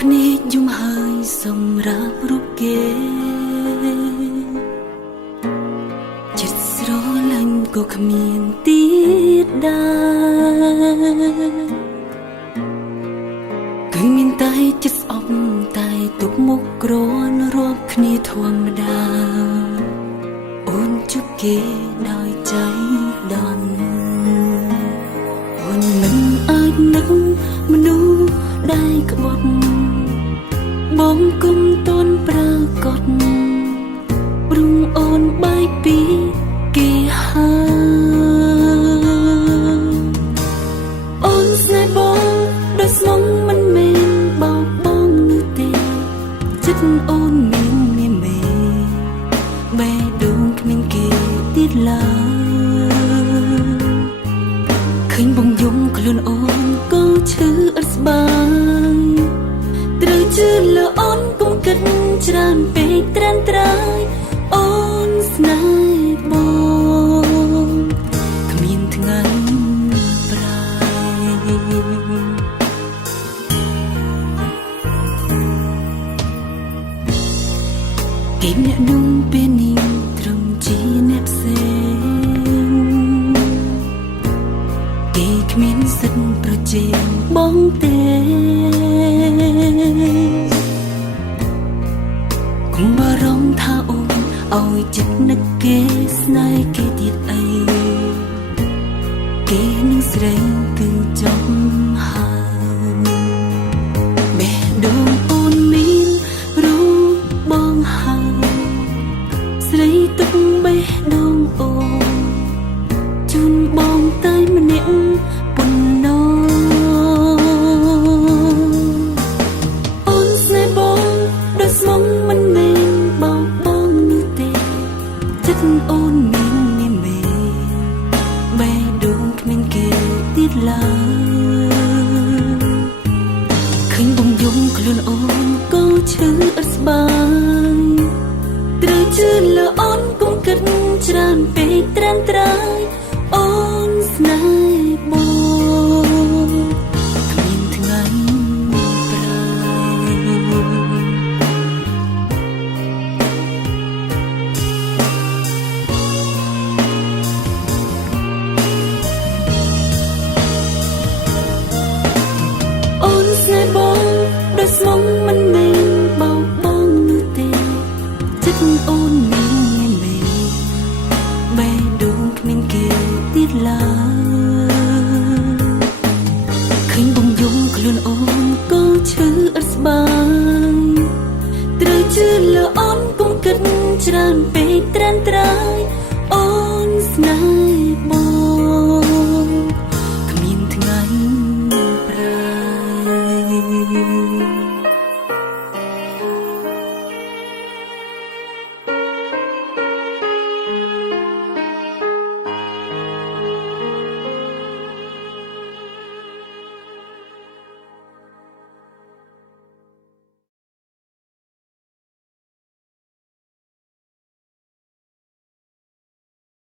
ភ្នែកយំហើយសម្រាប់រូបគេចិត្តស្រលាញ់ក៏គ្មានទៀតដែរគឺមានតែចិត្តស្អប់តែទុកមុខក្រនរាប់គ្នាធម្មតាអូនជុកគេដោយใจដន់អូនមិនអាចនឹកមនុស្សដែលក្បត់បងគុំតនប្រាកដព្រមអូនបែកពីគេហើយអូនស្នេហ៍បងដោយស្មងមិនមែនបោកបងនោះទេចិត្តអូនមាននាមេបេះដូងគ្មានគេទៀតឡើយឃើញបងយំខ្លួនអូនក៏ឈឺអត់ស្បាយត្រូវជឿលើអូនគុំគិតច្រើនពេកត្រាំត្រើយអូនស្នេហ៍បងគ្មានថ្ងៃប្រែគេអ្នកนุ่งពេលនេះត្រឹមជាអ្នកផ្សេងគេគ្មានសិទ្ធិប្រជែងបងទេកុំបារម្ភថាអូនឲ្យចិត្តនឹកគេស្នេហ៍គេទៀតអីគេនឹងស្រីគឺចប់ហើយបេះដូងអូនមានរូបបងហើយស្រីទុកបេះដូងអូនជូនបងតែម្នាក់ប៉ុណ្ណោះអូនស្នេហ៍បងដោយស្មងមិនមែនបោកបងនោះទេចិត្តអូនមាននាមេបេះដូងគ្មានគេទៀតឡើយឃើញបងយំខ្លួនអូនក៏ឈឺអត់ស្បាយត្រូវជឿលើអូនគុំគិតច្រើនពេកត្រាំត្រើយអូនស្នេហ៍បងគ្មានថ្ងៃប្រែអូនស្នេហ៍បងដោយស្មងមិនមែនបោកបងនោះទេចិត្តអូនមាននាមេបេះដូងគ្មានគេទៀតឡើយឃើញបងយំខ្លួនអូនក៏ឈឺអត់ស្បាយត្រូវជឿលើអូនគុំគិតច្រើនពេកត្រាំត្រើយអូនស្នេហ៍